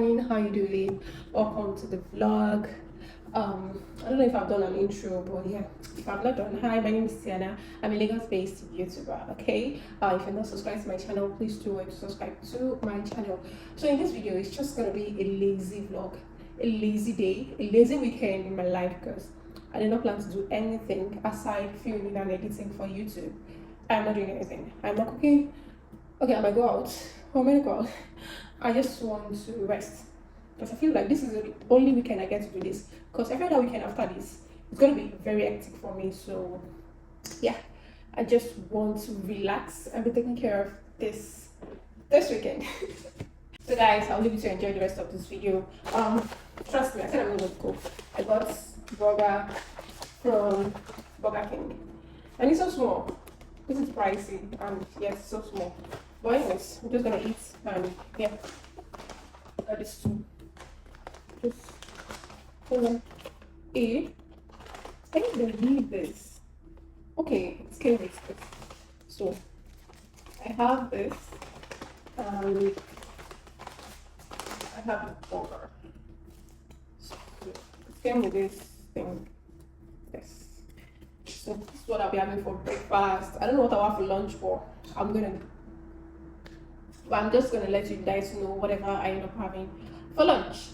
morning, how you doing? Welcome to the vlog. I don't know if I've done an intro, but yeah, if I've not done, hi, my name is Tiana. I'm a Lagos-based YouTuber. Okay, if you're not subscribed to my channel, please do it to subscribe to my channel. So in this video, it's just gonna be a lazy vlog, a lazy day, a lazy weekend in my life, because I did not plan to do anything aside filming and editing for YouTube. I'm not doing anything. I'm not cooking. Okay, I might go out. Oh my god, I just want to rest, because I feel like this is the only weekend I get to do this, because every other weekend after this it's going to be very hectic for me. So yeah, I just want to relax and be taking care of this weekend. So guys, I'll leave you to enjoy the rest of this video. Trust me, I said I'm going to cook. I got burger from Burger King and it's so small. This is pricey and yes, so small. But anyways, I'm just gonna eat and yeah, that is two. Just hold I can't believe this. Okay, it's came with this. So I have this and I have the burger. So it came with this thing. Yes. So this is what I'll be having for breakfast. I don't know what I'll have for lunch, but I'm just gonna let you guys know whatever I end up having for lunch.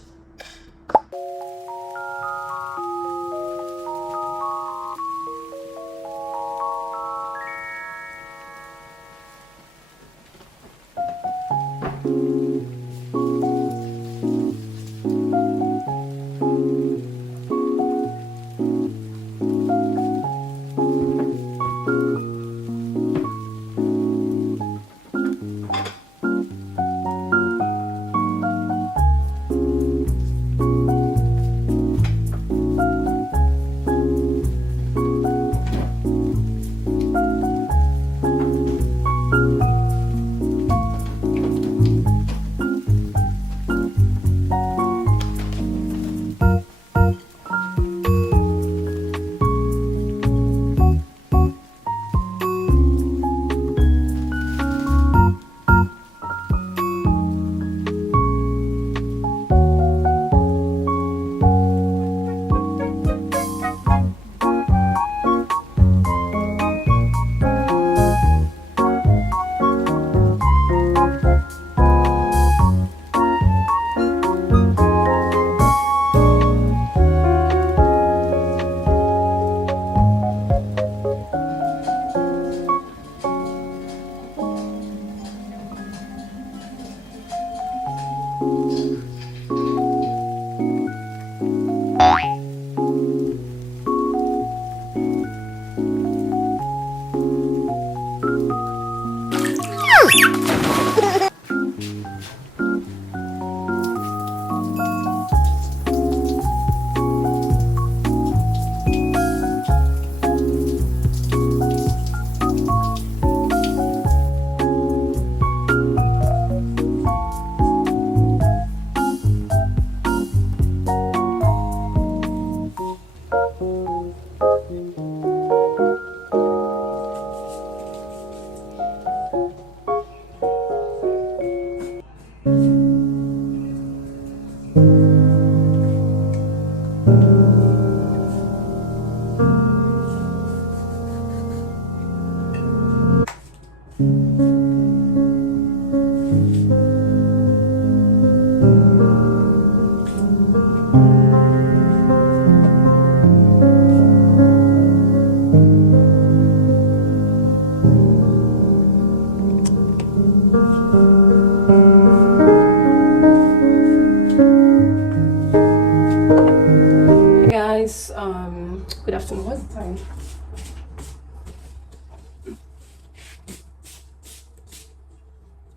Good afternoon. What's the time?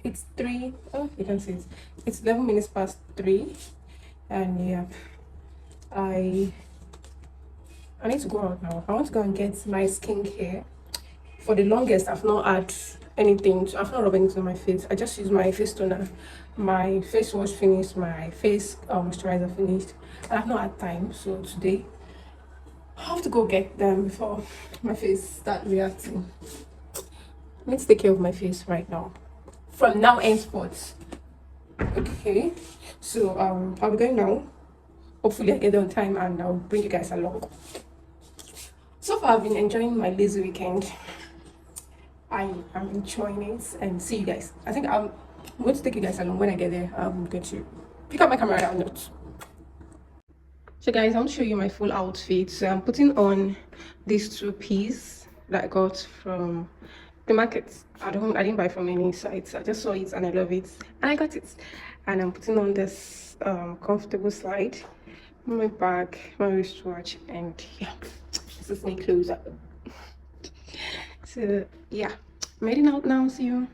It's 3. Oh, you can see it. It's 11 minutes past 3, and yeah, I need to go out now. I want to go and get my skincare. For the longest, I've not had anything. I've not rubbed anything on my face. I just use my face toner. My face wash finished. My face moisturizer finished. I've not had time, so today I have to go get them before my face start reacting. I need to take care of my face right now. From now henceforth, Okay, so I'll be going now. Hopefully I get there on time and I'll bring you guys along. So far I've been enjoying my lazy weekend. I am enjoying it and see you guys. I think I'm going to take you guys along when I get there. I'm going to pick up my camera or not. So guys, I want to show you my full outfit. So I'm putting on these two pieces that I got from the market. I didn't buy from any sites. I just saw it and I love it. And I got it. And I'm putting on this comfortable slide, my bag, my wristwatch, and yeah, this is my clothes up. So yeah, I'm heading out now. See you.